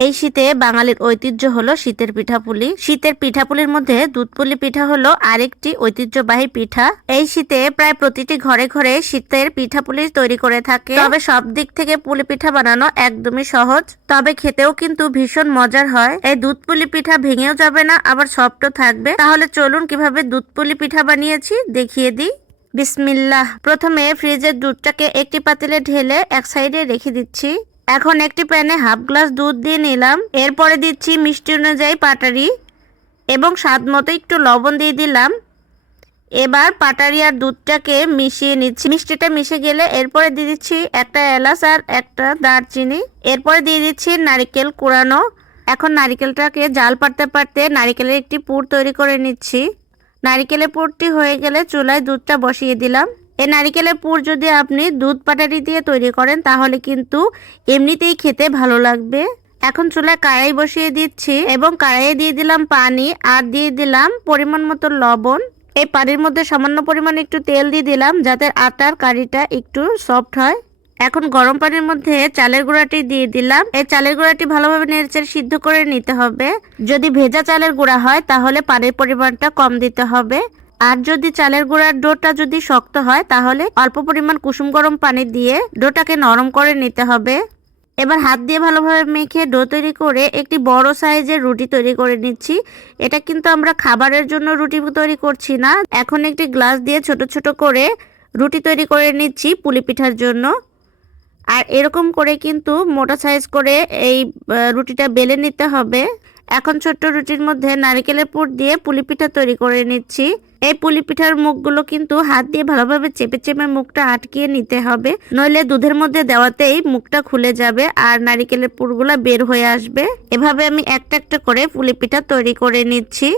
এই শীতে বাঙালির ঐতিহ্য হলো শীতের পিঠাপুলি। শীতের পিঠাপুলির মধ্যে দুধপুলি পিঠা হলো আরেকটি ঐতিহ্যবাহী পিঠা। এই শীতে প্রায় প্রতিটি ঘরে ঘরে শীতের পিঠাপুলি তৈরি করে থাকে। তবে সব দিক থেকে পুলি পিঠা বানানো একদমই সহজ, তবে খেতেও কিন্তু ভীষণ মজার হয়। এই দুধপুলি পিঠা ভেঙেও যাবে না, আবার সফটও থাকবে। তাহলে চলুন কিভাবে দুধপুলি পিঠা বানিয়েছি দেখিয়ে দিই। বিসমিল্লাহ। প্রথমে ফ্রিজের দুধটাকে একটি পাতিলে ঢেলে এক সাইডে রেখে দিচ্ছি। এখন একটি প্যানে হাফ গ্লাস দুধ দিয়ে নিলাম। এরপরে দিচ্ছি মিষ্টি অনুযায়ী পাটারি এবং স্বাদ মতো একটু লবণ দিয়ে দিলাম। এবার পাটারি আর দুধটাকে মিশিয়ে নিচ্ছি। মিষ্টিটা মিশে গেলে এরপরে দিয়ে দিচ্ছি একটা এলাচ আর একটা দারচিনি। এরপরে দিয়ে দিচ্ছি নারিকেল কুড়ানো। এখন নারিকেলটাকে জাল পাড়তে পারতে নারিকেলের একটি পুর তৈরি করে নিচ্ছি। নারিকেলের পুরটি হয়ে গেলে চুলায় দুধটা বসিয়ে দিলাম। এই নারিকেলের পুর যদি আপনি দুধ পাটারি দিয়ে তৈরি করেন তাহলে কিন্তু এমনিতেই খেতে ভালো লাগবে। এখন চুলায় কড়াই বসিয়ে দিচ্ছি এবং কড়াইয়ে দিয়ে দিলাম পানি আর দিয়ে দিলাম পরিমাণ মতো লবণ। এই পানির মধ্যে সামান্য পরিমাণে একটু তেল দিয়ে দিলাম যাতে আটার কারিটা একটু সফট হয়। এখন গরম পানির মধ্যে চালের গুঁড়াটি দিয়ে দিলাম। এই চালের গুঁড়াটি ভালোভাবে নেড়েচেড়ে সিদ্ধ করে নিতে হবে। যদি ভেজা চালের গুঁড়া হয় তাহলে পানির পরিমাণটা কম দিতে হবে। আর যদি চালের গুঁড়ার ডোটা যদি শক্ত হয় তাহলে অল্প পরিমাণ কুসুম গরম পানি দিয়ে ডোটাকে নরম করে নিতে হবে। এবার হাত দিয়ে ভালোভাবে মেখে ডো তৈরি করে একটি বড় সাইজের রুটি তৈরি করে নিচ্ছি। এটা কিন্তু আমরা খাবারের জন্য রুটি তৈরি করছি না। এখন একটি গ্লাস দিয়ে ছোট ছোট করে রুটি তৈরি করে নিচ্ছি পুলি পিঠার জন্য। আর এরকম করে কিন্তু মোটা সাইজ করে এই রুটিটা বেলে নিতে হবে। এখন ছোট্ট রুটির মধ্যে নারকেলের পুর দিয়ে পুলি পিঠা তৈরি করে নিচ্ছি। এই পুলি পিঠার মুখগুলো কিন্তু হাত দিয়ে ভালোভাবে চেপে চেপে মুখটা আটকিয়ে নিতে হবে, নইলে দুধের মধ্যে দেওয়াতেই মুখটা খুলে যাবে আর নারকেলের পুরগুলো বের হয়ে আসবে। এভাবে আমি একটা একটা করে পুলি পিঠা তৈরি করে নিচ্ছি।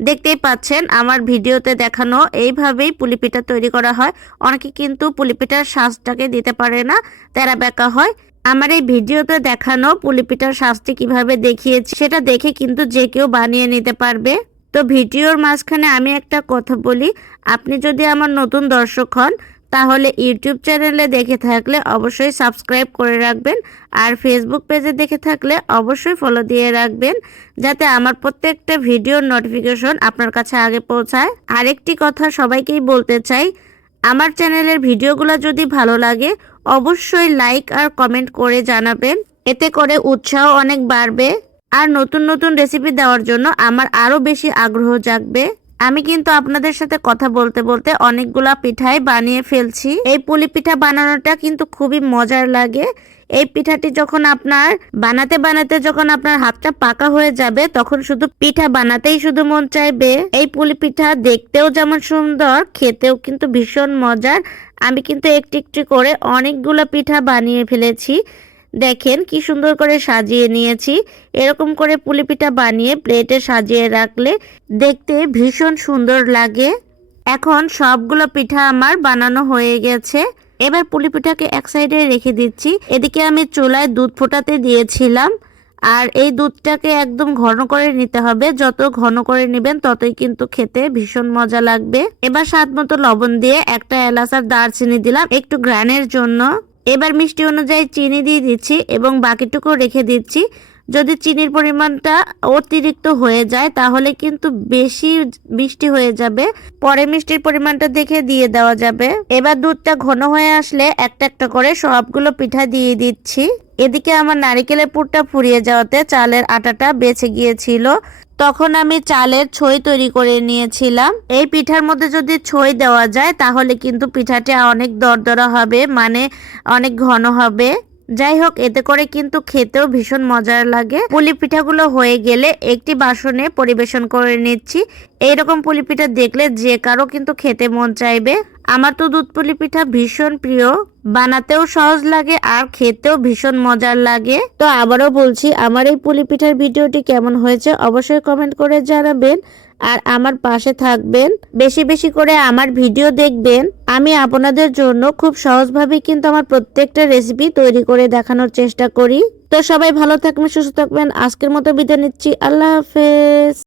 দেখতেই পাচ্ছেন আমার ভিডিওতে দেখানো এইভাবেই পুলি পিঠা তৈরি করা হয়। অনেকে কিন্তু পুলি পিঠার সাজটাকে দিতে পারে না, তেরা বেঁকা হয়। আমার এই ভিডিওতে দেখানো পুলি পিঠার সাজটি কিভাবে দেখিয়েছি সেটা দেখে কিন্তু যে কেউ বানিয়ে নিতে পারবে। তো ভিডিওর মাঝখানে আমি একটা কথা বলি, আপনি যদি আমার নতুন দর্শক হন তাহলে ইউটিউব চ্যানেলে দেখে থাকলে অবশ্যই সাবস্ক্রাইব করে রাখবেন, আর ফেসবুক পেজে দেখে থাকলে অবশ্যই ফলো দিয়ে রাখবেন যাতে আমার প্রত্যেকটা ভিডিওর নোটিফিকেশন আপনার কাছে আগে পৌঁছায়। আরেকটি কথা সবাইকেই বলতে চাই, আমার চ্যানেলের ভিডিওগুলো যদি ভালো লাগে অবশ্যই লাইক আর কমেন্ট করে জানাবেন, এতে করে উৎসাহ অনেক বাড়বে আর নতুন নতুন রেসিপি দেওয়ার জন্য আমার আরো বেশি আগ্রহ জাগবে। আমি কিন্তু আপনাদের সাথে কথা বলতে বলতে অনেকগুলা পিঠাই বানিয়ে ফেলছি। এই পুলি পিঠা বানানোটা কিন্তু খুবই মজার লাগে। এই পিঠাটি যখন আপনার বানাতে বানাতে যখন আপনার হাতটা পাকা হয়ে যাবে তখন শুধু পিঠা বানাতেই শুধু মন চাইবে। এই পুলি পিঠা দেখতেও যেমন সুন্দর, খেতেও কিন্তু ভীষণ মজার। আমি কিন্তু একটি একটি করে অনেকগুলো পিঠা বানিয়ে ফেলেছি। দেখেন কি সুন্দর করে সাজিয়ে নিয়েছি। এরকম করে পুলি পিঠা বানিয়ে প্লেটে সাজিয়ে রাখলে দেখতে ভীষণ সুন্দর লাগে। এখন সবগুলো পিঠা আমার বানানো হয়ে গেছে। এবার পুলি পিঠাকে এক সাইডে রেখে দিচ্ছি। এদিকে আমি চুলায় দুধ ফোটাতে দিয়েছিলাম, আর এই দুধটাকে একদম ঘন করে নিতে হবে। যত ঘন করে নেবেন ততই কিন্তু খেতে ভীষণ মজা লাগবে। এবার স্বাদ মতো লবণ দিয়ে একটা এলাচ আর দারচিনি দিলাম একটু গ্রানের জন্য। এবার মিষ্টি অনুযায়ী চিনি দিয়ে দিচ্ছি এবং বাকিটুকু রেখে দিচ্ছি। যদি চিনির পরিমাণটা অতিরিক্ত হয়ে যায় তাহলে কিন্তু বেশি মিষ্টি হয়ে যাবে, পরে মিষ্টির পরিমাণটা দেখে দিয়ে দেওয়া যাবে। এবার দুধটা ঘন হয়ে আসলে একটা একটা করে সবগুলো পিঠা দিয়ে দিচ্ছি। এদিকে আমার নারকেলের পুরটা ফুরিয়ে যাওয়াতে চালের আটাটা বেঁচে গিয়েছিল, তখন আমি চালের ছই তৈরি করে নিয়েছিলাম। এই পিঠার মধ্যে যদি ছই দেওয়া যায় তাহলে কিন্তু পিঠাটা অনেক দরদরা হবে, মানে অনেক ঘন হবে। যাই হোক, এতে করে কিন্তু খেতেও ভীষণ মজার লাগে। পুলি পিঠাগুলো হয়ে গেলে একটি বাসনে পরিবেশন করে নিচ্ছি। এইরকম পুলি পিঠা দেখলে যে কারো কিন্তু খেতে মন চাইবে। আমার তো দুধ পুলি পিঠা ভীষণ প্রিয়, বানাতেও সহজ লাগে আর খেতেও ভীষণ মজার লাগে। তো আবারও বলছি, আমার এই পুলি পিঠার ভিডিওটি কেমন হয়েছে অবশ্যই কমেন্ট করে জানাবেন আর আমার পাশে থাকবেন। বেশি বেশি করে আমার ভিডিও দেখবেন। আমি আপনাদের জন্য খুব সহজভাবে কিন্তু আমার প্রত্যেকটা রেসিপি তৈরি করে দেখানোর চেষ্টা করি। তো সবাই ভালো থাকবেন, সুস্থ থাকবেন। আজকের মতো বিদায় নিচ্ছি। আল্লাহ হাফেজ।